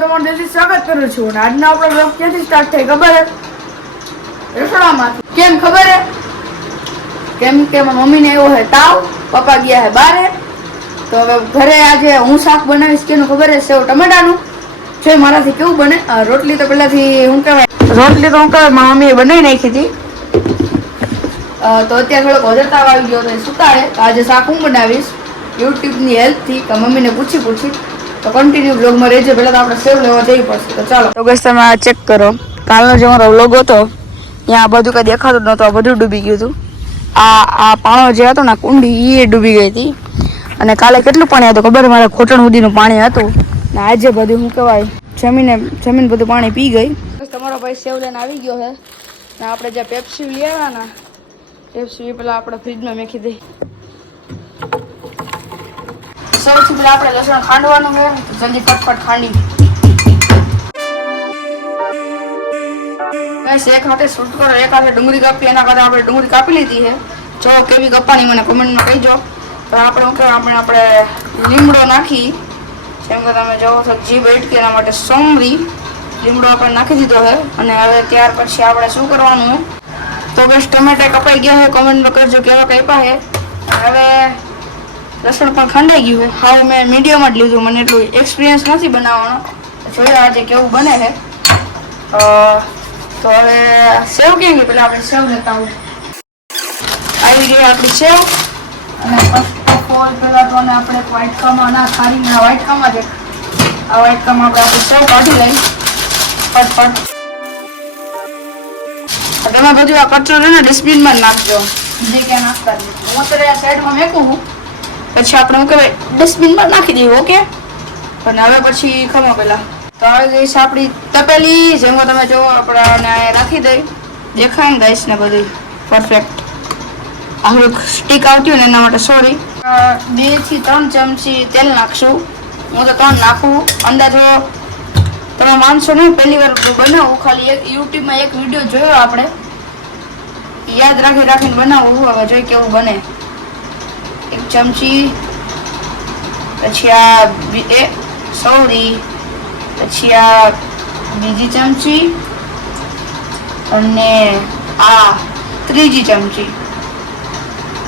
તમારું દિલથી સ્વાગત કરું છું અને આજનો આપણો બ્લોગ ક્યાંથી સ્ટાર્ટ થાય ખબર હે? રસોડામાંથી. કેમ ખબર હે? કેમ કે મમ્મીને એવો હે, તાવ, પપ્પા ગયા હે બારે. તો હવે ઘરે આજે હું શાક બનાવીશ કેનું ખબર હે સેવ ટમેટાનું. છે મારાથી કેવું બને? રોટલી તો પહેલાંથી હું કહેવાય, રોટલી તો હું કહેવાય મારા મમ્મીએ બનાવી નાખી હતી. તો અત્યારે થોડોક વધારે તાવ આવી ગયો તો સુતાડે તો આજે શાક હું બનાવીશ. યુટ્યુબની હેલ્પથી મમ્મીને પૂછી પૂછી તો કન્ટિન્યુ બ્લોગમાં રહેજો, પહેલાં તો આપણે સેવ લેવા જઈ પડશે તો ચાલો. તો ગઈશ તમે આ ચેક કરો. કાલનો જે મારો વ્લોગ હતો, ત્યાં આ બધું કંઈ દેખાતું નહોતું, આ બધું ડૂબી ગયું હતું. આ આ પાણો જે હતો ને કુંડી એ ડૂબી ગઈ હતી. અને કાલે કેટલું પાણી હતું ખબર? મારે ખોટણ સુધીનું પાણી હતું. ને આજે બધું શું કહેવાય? જમીને, જમીન બધું પાણી પી ગઈ. તમારો ભાઈ સેવ લઈને આવી ગયો છે. ને આપણે જે પેપ્સી લેવા ને પેપ્સી પેલા આપણે ફ્રીજમાં મેખી દઈ સૌથી પહેલા આપણે લસણ ખાંડવાનું છે તો જલ્દી ફટફટ ખાંડી. એક હાથે કરો, એક હાથે ડુંગળી કાપી, એના કરતા આપણે ડુંગળી કાપી લીધી છે. જો કેવી કપાણી મને કોમેન્ટમાં કહીજો. તો આપણે હું આપણે આપણે લીમડો નાખી. જેમ કે તમે જોવો છો, જીભ એટકી એના માટે સોમરી. લીમડો આપણે નાખી દીધો છે. અને હવે ત્યાર પછી આપણે શું કરવાનું? તો બસ ટમેટા કપાઈ ગયા છે. કોમેન્ટમાં કરજો કેવા કાપ્યા છે. હવે લસણ પણ ખંડાઈ ગયું છે. હાવ મેં મીડિયમ જ લીધું. મને એટલું એક્સપિરિયન્સ નથી બનાવવાનો. જોઈએ આજે કેવું બને છે. તો હવે સેવ કેવી? પેલા આપણે સેવ લેતા હોય આવી ગઈ આપણી સેવ. અને ફર્સ્ટ ઓફ ઓલ પહેલા તો આપણે વાટકામાં, ના ખારીના વાટકામાં જ આ વાટકામાં આપણે આપણે સેવ કાઢી લઈ. ફટફટ. તમે બધું આ કચરો ને ડસ્ટબિનમાં નાખજો. જે ક્યાં નાખતા નહીં હું અત્યારે આ સાઈડમાં મેકું પછી આપણે શું કહેવાય ડસ્ટબિનમાં નાખી દઈએ ઓકે અને હવે પછી ખમો પેલા. તો ગઈ છે આપણી તપેલી જેમાં તમે જો આપણે આને રાખી દઈ. દેખાય ને ગાઈસ ને બધું? પરફેક્ટ આપણું સ્ટીક આવતી ને એના માટે સોરી બેથી ત્રણ ચમચી તેલ નાખશું. હું તો ત્રણ નાખું. અંદાજો તમે માનશો ને પહેલી વાર બનાવું, ખાલી એક યુટ્યુબમાં એક વીડિયો જોયો આપણે. યાદ રાખી રાખીને બનાવું હવે જોઈ કેવું બને. એક ચમચી, પછી આ એ, સૌરી, પછી આ બીજી ચમચી અને આ ત્રીજી ચમચી.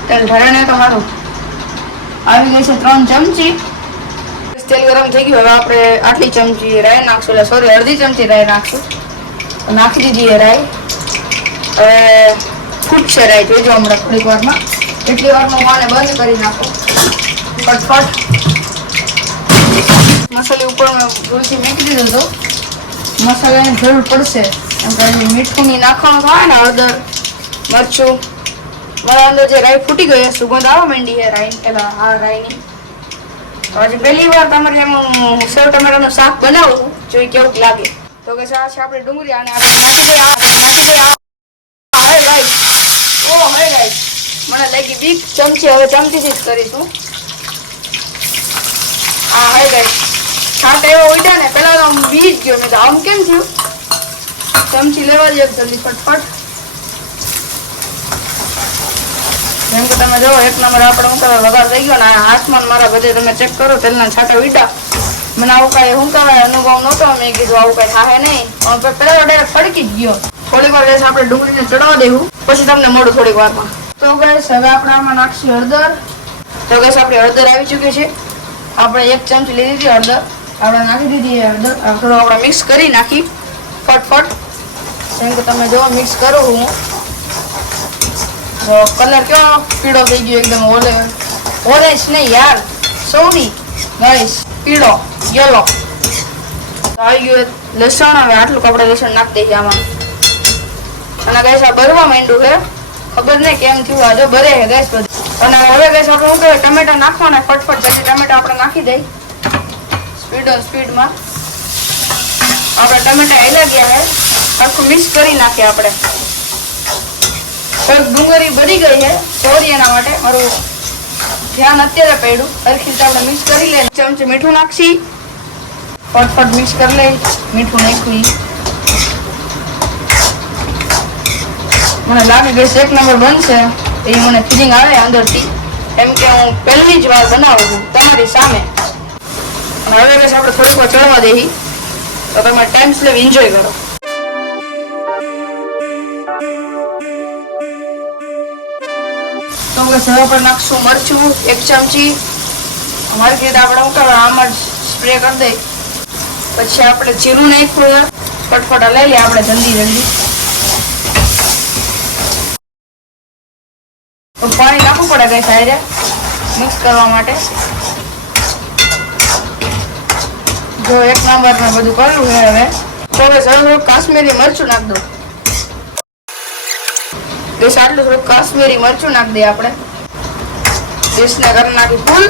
તેલ ઢળે તો સારું આવી ગઈ છે ત્રણ ચમચી. તેલ ગરમ થઈ ગયું, હવે આપણે આટલી ચમચી રાઈ નાખશું, એટલે સોરી, અડધી ચમચી રાઈ નાખશું. નાખી દીધી રાઈ. હવે ફૂટશે રાઈ જોઈજો હમણાં થોડીક વારમાં. એટલી વારમાં હું આને બંધ કરી નાખો. ફટફટ. મસાલી ઉપર મેં ભૂલથી મૂકી દીધો હતો. મસાલાની જરૂર પડશે. એમ કે મીઠું નાખવાનું થાય ને હળદર, મરચું. મારા અંદર જે રાઈ ફૂટી ગઈ સુગંધ આવવા માંડી છે રાઈ. પેલા આ રાઈની. આજે પહેલી વાર તમારે એમ હું સેવ ટમેટાનું શાક બનાવું જોઈ કેવું લાગે. તો કે છે આપણે ડુંગળી અને આપણે નાખી દઈએ આ નાખી દઈએ આ હાય ગાઈસ ઓ હાય ગાઈસ મને લાગી બીક ચમચી હવે ચમચીથી જ કરીશું. હા, હવે ગાઈસ છાટ એવો ઉડ્યા ને, પેલા તો આમ બી જ ગયો, મેં તો આમ કેમ થયું? ચમચી લેવા દે જલ્દી, ફટફટ. જેમ કે તમે જો એક નંબર આપણે હું કહેવાય, વઘાર થઈ ગયો ને, આ હાથમાં મારા બધે તમે ચેક કરો, તેલના છાંટા વીટા મને આવું કાંઈ શું કહેવાય, અનુભવ નહોતો મેં કીધું આવું કાંઈ થાય નહીં. પહેલાં ડાયરેક્ટ ફડકી જ ગયો. થોડીક વાર આપણે ડુંગળીને ચડાવવા દેવું. પછી તમને મળું થોડીક વારમાં. તો ગેસ હવે આપણે આમાં નાખશું હળદર. તો ગેસ આપણે હળદર આવી ચૂકી છે. આપણે એક ચમચી લીધી હળદર. આપણે નાખી દીધી હળદર. થોડું આપણે મિક્સ કરી નાખી. ફટફટ. જેમ કે તમે જો મિક્સ કરું હું. તો કલર કેવો પીળો થઈ ગયો એકદમ ઓલે. ઓરેન્જ નહીં યાર. સોની. ગાઈસ પીળો. યલો આવી ગયું લસણ. હવે આટલું આપણે લસણ નાખી દઈએ આમાં. અને ગાઈસ આ બરવા માંડ્યું છે. ખબર નહીં કેમ થયું આજે ભરે છે, ગાઈસ બધું. અને હવે ગેસ આપણે શું કહેવાય, ટમેટા નાખવાના ફટફટ પછી ટમેટા આપણે નાખી દઈ સ્પીડ, સ્પીડમાં. આપણે ટમેટા હેલા ગયા છે. આખું મિક્સ કરી નાખીએ આપણે. થોડીક ડુંગળી બળી ગઈ છે, સોરી એના માટે. મારું ધ્યાન અત્યારે પડ્યું. સરખી રીતે આપણે મિક્સ કરી લે ચમચી મીઠું નાખશી. ફટફટ મિક્સ કરી લઈ મીઠું નાખ્યું મને લાગે ગેસ એક નંબર બનશે. એ મને ફિલિંગ આવે અંદરથી. કેમ કે હું પહેલી જ વાર બનાવું છું, તમારી સામે. અને હવે બસ આપણે થોડીક વાર ચડવા દઈ તો તમે ટાઈમ સ્લેવ એન્જોય કરો. તો બસ હવે પર નાખશું મરચું, એક ચમચી. અમારી રીતે આપણે શું કરવા જ સ્પ્રે કરી દઈ પછી આપણે જીરું નાખ્યું ફટફટા લઈ લઈએ આપણે જલ્દી જલ્દી. તો પાણી નાખવું પડે ગઈ સાઈડે મિક્સ કરવા માટે. જો એક નંબરમાં બધું કરવું છે હવે. તો હવે થોડું કાશ્મીરી મરચું નાખ દો દેશ આટલું થોડું કાશ્મીરી મરચું નાખ દઈએ આપણે. દેશને કરી નાખી ફૂલ.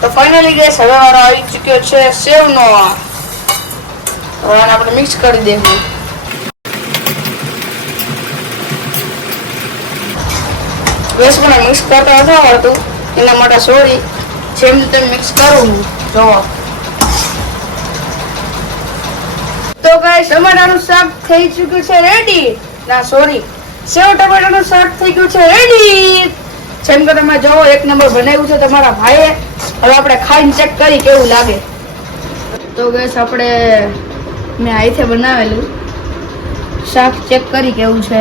તો ફાઇનલી ગેસ હવે મારો આવી ચૂક્યો છે સેવનો. હવે આપણે મિક્સ કરી દેવું. ગેસ મને મિક્સ કરતા નથી આવડતું. એના માટે સોરી. જેમ તેમ મિક્સ કરું જોવો તો ગાઈસ ટમાટાનું શાક થઈ ચૂક્યું છે રેડી ના સોરી સેવ ટમેટાનું શાક થઈ ગયું છે રેડી જેમ કે તમે જોવો એક નંબર બનાવ્યું છે તમારા ભાઈએ. હવે આપણે ખાઈને ચેક કરી કેવું લાગે. તો ગેસ આપણે મેં આઈથે બનાવેલું. શાક ચેક કરી કેવું છે.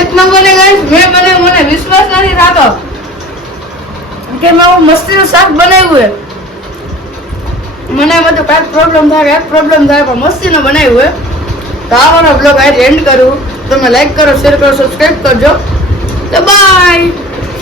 એક નંબરે ગાઈસ મેં મને મને વિશ્વાસ નથી થતો. કે મારું મસ્તી મસ્તીનું શાક બનાવ્યું હે મને તો કાંઈક પ્રોબ્લેમ થાય કાંઈક પ્રોબ્લેમ થાય, પણ મસ્તીનું બનાવ્યું હે તો આ બ્લોગ આ એન્ડ કરું. તમે લાઈક કરો શેર કરો સબસ્ક્રાઈબ કરજો. તો બાય